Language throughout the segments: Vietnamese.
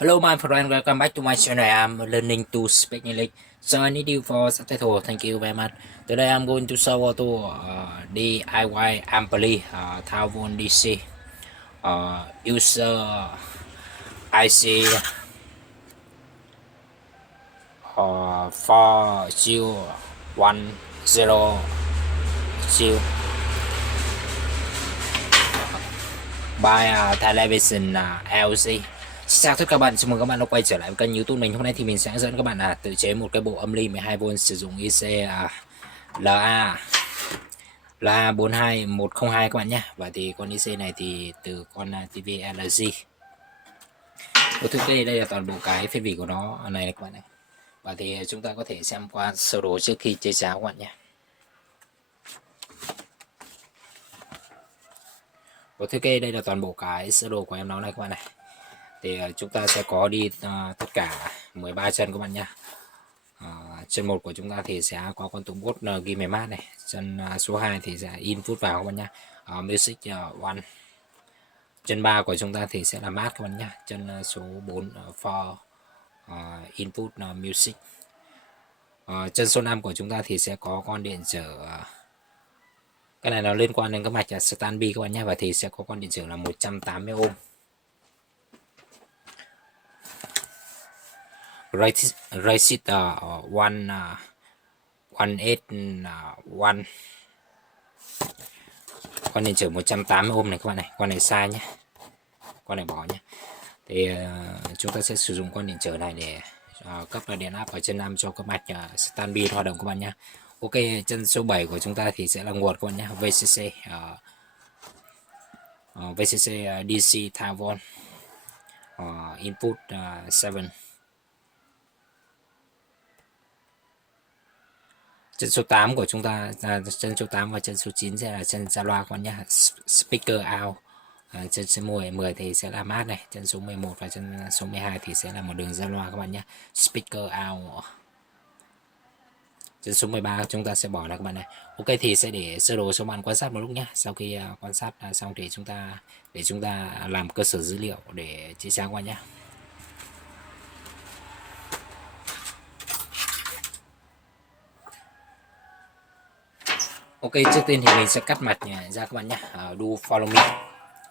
Hello, my friend. Welcome back to my channel. I'm learning to speak English. So I need you for subtitle. Thank you very much. Today I'm going to show how to DIY ampli Taiwan DC. User IC 4010 by television LC. Xin chào tất cả các bạn, chào mừng các bạn đã quay trở lại với kênh YouTube mình. Hôm nay thì mình sẽ dẫn các bạn tự chế một cái bộ âm ly 12V sử dụng IC LA 42102 các bạn nhé. Và thì con IC này thì từ con TV LG. Bộ thực tế đây là toàn bộ cái phế vị của nó này các bạn này. Và thì chúng ta có thể xem qua sơ đồ trước khi chế cháo các bạn nhé. Bộ thiết kế đây là toàn bộ cái sơ đồ của em nó này các bạn này. Thì chúng ta sẽ có đi tất cả 13 chân các bạn nhé. Chân 1 của chúng ta thì sẽ có con tụng bút ghi máy mát này. Chân số 2 thì sẽ input vào các bạn nhé. Music 1. Chân 3 của chúng ta thì sẽ là mát các bạn nhé. Chân số 4 for input music. Chân số 5 của chúng ta thì sẽ có con điện trở cái này nó liên quan đến cái mạch standby các bạn nhé. Và thì sẽ có con điện trở là 180 ohm. Resistor 181 con điện trở 180 ohm này các bạn này. Con này sai nhé, con này bỏ nhé. Thì chúng ta sẽ sử dụng con điện trở này để cấp điện áp ở chân 5 cho các mạch standby hoạt động các bạn nhé. Ok, chân số 7 của chúng ta thì sẽ là nguồn các bạn nhé. VCC DC Taiwan input 7. Chân số 8 của chúng ta chân số 8 và chân số 9 sẽ là chân ra loa các bạn nhé. Speaker out. Chân số 10 thì sẽ là mát này. Chân số 11 và chân số 12 thì sẽ là một đường ra loa các bạn nhé. Speaker out. Chân số 13 chúng ta sẽ bỏ ra các bạn này. Ok, thì sẽ để sơ đồ cho bạn quan sát một lúc nhé. Sau khi quan sát xong thì chúng ta làm cơ sở dữ liệu để chia sẻ qua nhé. Ok, trước tiên thì mình sẽ cắt mạch ra các bạn nhé. Do follow me.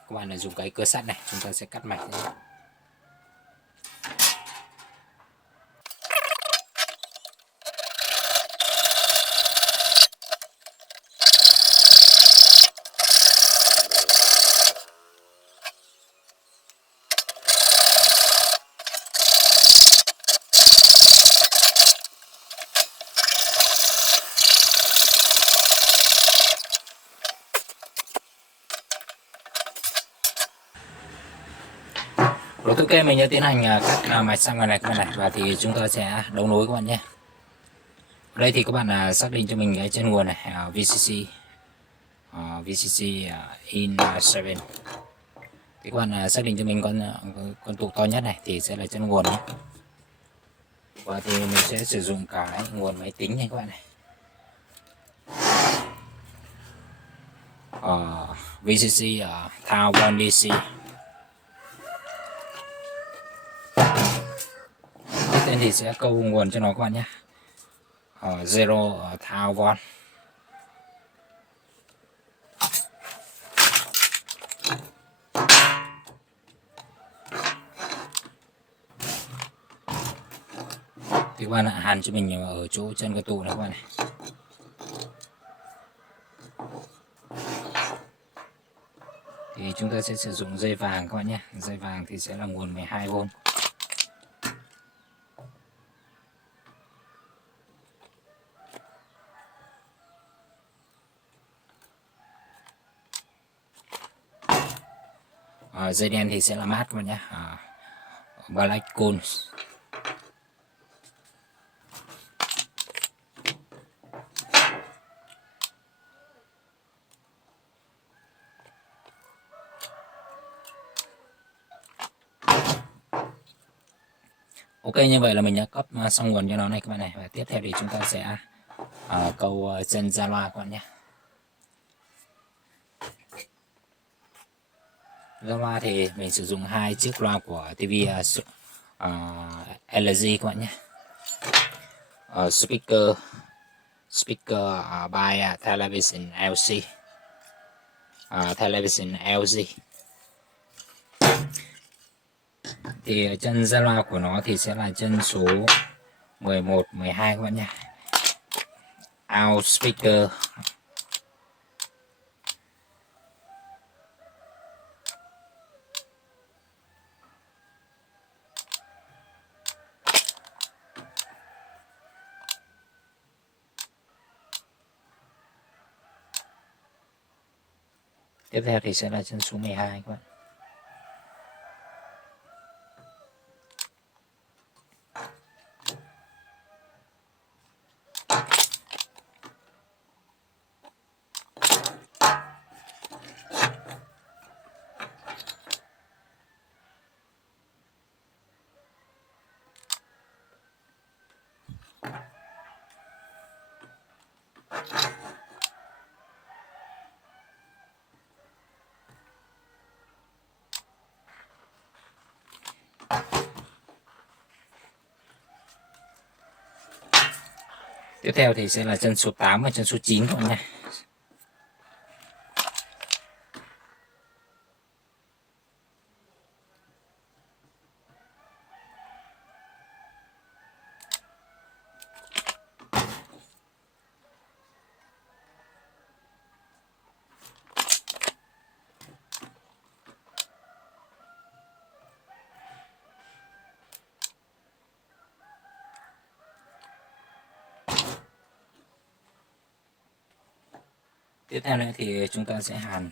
Các bạn là dùng cái cưa sắt này, chúng ta sẽ cắt mạch ra. Rồi ok, mình sẽ tiến hành cắt mạch sang ngoài này các bạn này. Và thì chúng ta sẽ đấu nối các bạn nhé. Ở đây thì các bạn xác định cho mình cái chân nguồn này, VCC in 7. Thì các bạn xác định cho mình con tụ to nhất này thì sẽ là chân nguồn nhé. Và thì mình sẽ sử dụng cái nguồn máy tính này các bạn này. VCC Taiwan DC. Tên thì sẽ câu nguồn cho nó các bạn nhé. Zero Taiwan. Thì các bạn hàn cho mình ở chỗ chân cái tụ này các bạn này. Thì chúng ta sẽ sử dụng dây vàng các bạn nhé. Dây vàng thì sẽ là nguồn 12V. Dây đen thì sẽ là mát các bạn nhé. Black Gold. Ok, như vậy là mình đã cấp xong nguồn cho nó này các bạn này. Và tiếp theo thì chúng ta sẽ câu chân ra loa các bạn nhé. Ra loa thì mình sử dụng 2 chiếc loa của TV LG các bạn nhé. Speaker by television LG. Television LG. Thì chân ra loa của nó thì sẽ là chân số 11, 12 các bạn nhé. Out speaker. Tiếp theo thì sẽ là chân số 12 các bạn. Tiếp theo thì sẽ là chân số 8 và chân số 9 các bạn nha. Tiếp theo nữa thì chúng ta sẽ hàn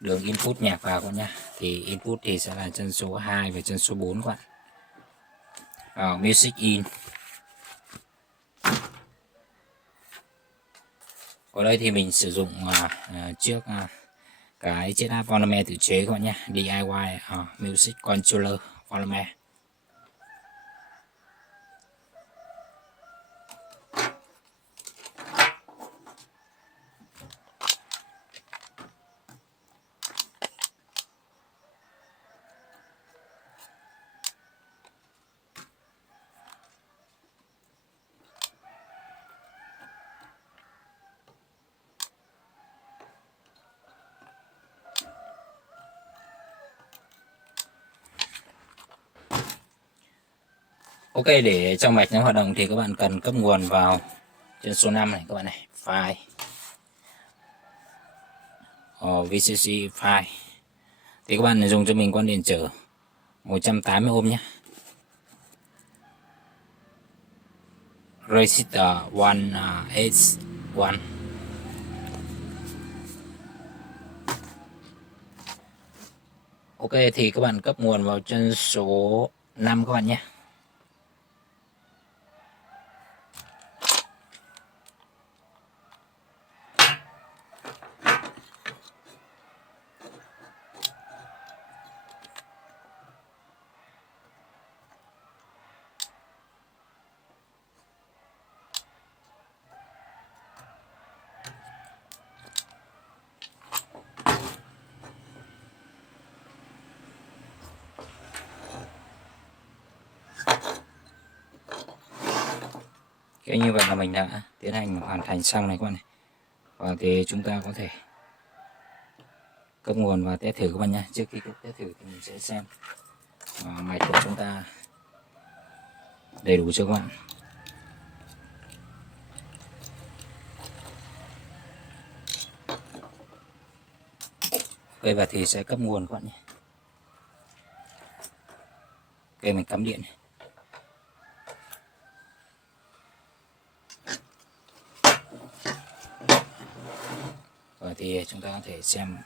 đường input nhạc vào các bạn nhé. Thì input thì sẽ là chân số 2 và chân số 4 các bạn. Music in. Ở đây thì mình sử dụng trước cái chiếc áp volume tự chế các bạn nhé. DIY Music Controller volume. Ok, để cho mạch nó hoạt động thì các bạn cần cấp nguồn vào chân số 5 này các bạn này, file VCC file. Thì các bạn dùng cho mình con điện trở 180 ohm nhé. Resistor 1S1. Ok, thì các bạn cấp nguồn vào chân số 5 các bạn nhé. Cái như vậy là mình đã tiến hành hoàn thành xong này các bạn này. Và thì chúng ta có thể cấp nguồn và test thử các bạn nhé. Trước khi test thử thì mình sẽ xem mạch của chúng ta đầy đủ chưa các bạn. Ok, và thì sẽ cấp nguồn các bạn nhé. Ok, mình cắm điện này. Rồi thì chúng ta có thể xem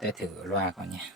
test thử loa các bạn nhé.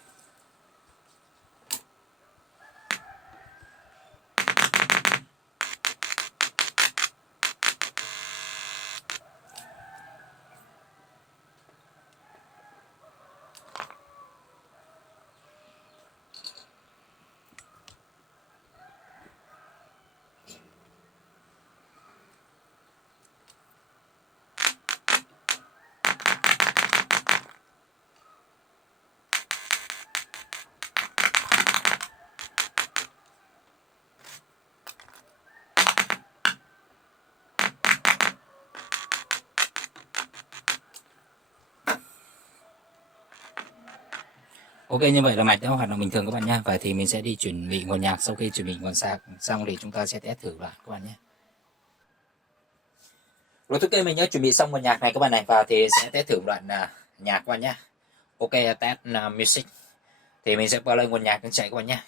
Ok, như vậy là mạch đã hoạt động bình thường các bạn nha. Vậy thì mình sẽ đi chuẩn bị nguồn nhạc. Sau khi chuẩn bị nguồn nhạc xong thì chúng ta sẽ test thử lại các bạn nhé. Rồi ok, mình đã chuẩn bị xong nguồn nhạc này các bạn này, và thì sẽ test thử đoạn nhạc các bạn nhé. Ok, test music. Thì mình sẽ play nguồn nhạc nó chạy các bạn nhé.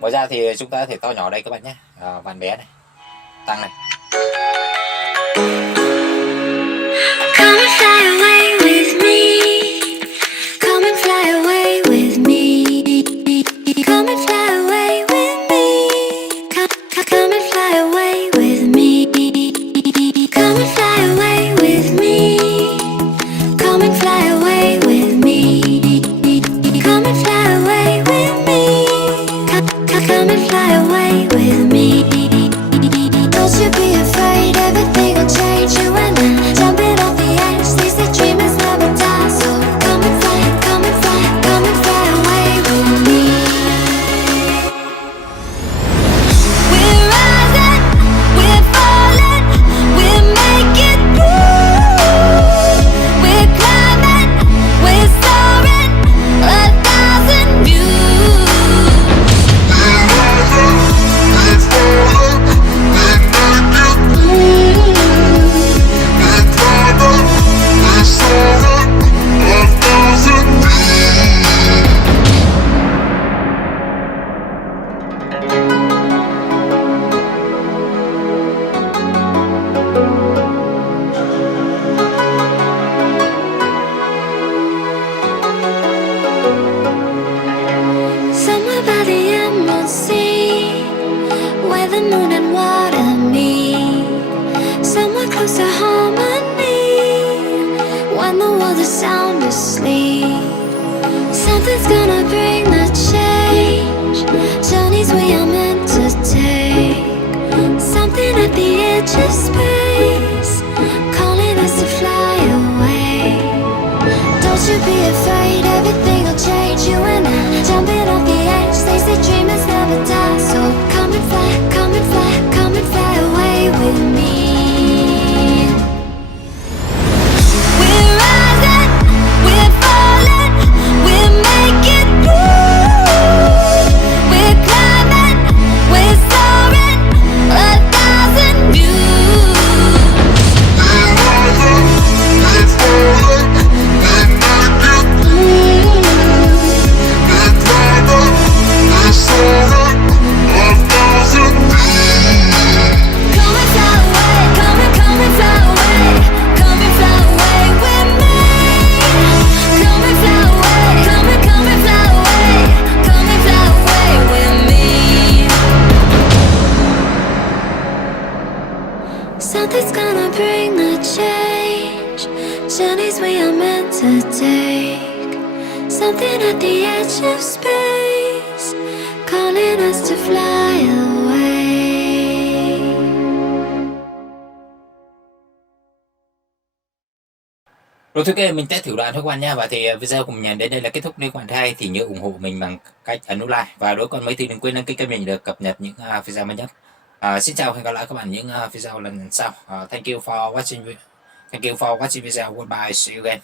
Ngoài ra thì chúng ta có thể to nhỏ đây các bạn nhé. Vặn bé này, tăng này. Come and fly away with me. Come and fly away with me. Come and fly away with me. Come and fly away with me. Come and fly away with me. Come and fly away with me. Come and fly away with me. Come and fly away with me. Don't you be afraid, everything will change. You and I, jumping off the edge. They say dreamers never die, so come and fly, come and fly, come and fly away with me. We're rising, we're falling, we're making through. We're climbing, we're soaring, 1,000 views. Somewhere by the emerald sea, where the moon and water meet. Somewhere close to harmony, when the world is sound asleep. Something's gonna bring the change, journeys we are meant to take. Something at the edge of space, calling us to fly away. Don't you be afraid, everything will change. You and I, jumping off the edge. They say dreamers never die, so come and fly, come and fly, come and fly away with me. We're rising, we're falling, we're making through. We're climbing, we're soaring, 1,000 views. Come and fly away, come and fly away, come and fly away with me. Come and fly away, come and fly away, come and fly away with me. Something's gonna bring the change, journeys we are meant to take. Something at the edge of space, calling us to fly away. Rồi ok, mình test thử đoạn thôi các bạn nha. Và thì video của mình đến đây là kết thúc. Nếu các bạn thấy hay thì nhớ ủng hộ mình bằng cách ấn nút like, và đối còn mấy thì đừng quên đăng ký kênh mình để cập nhật những video mới nhất. Xin chào, hẹn gặp lại các bạn những video lần sau. Thank you for watching video. Goodbye, see you again.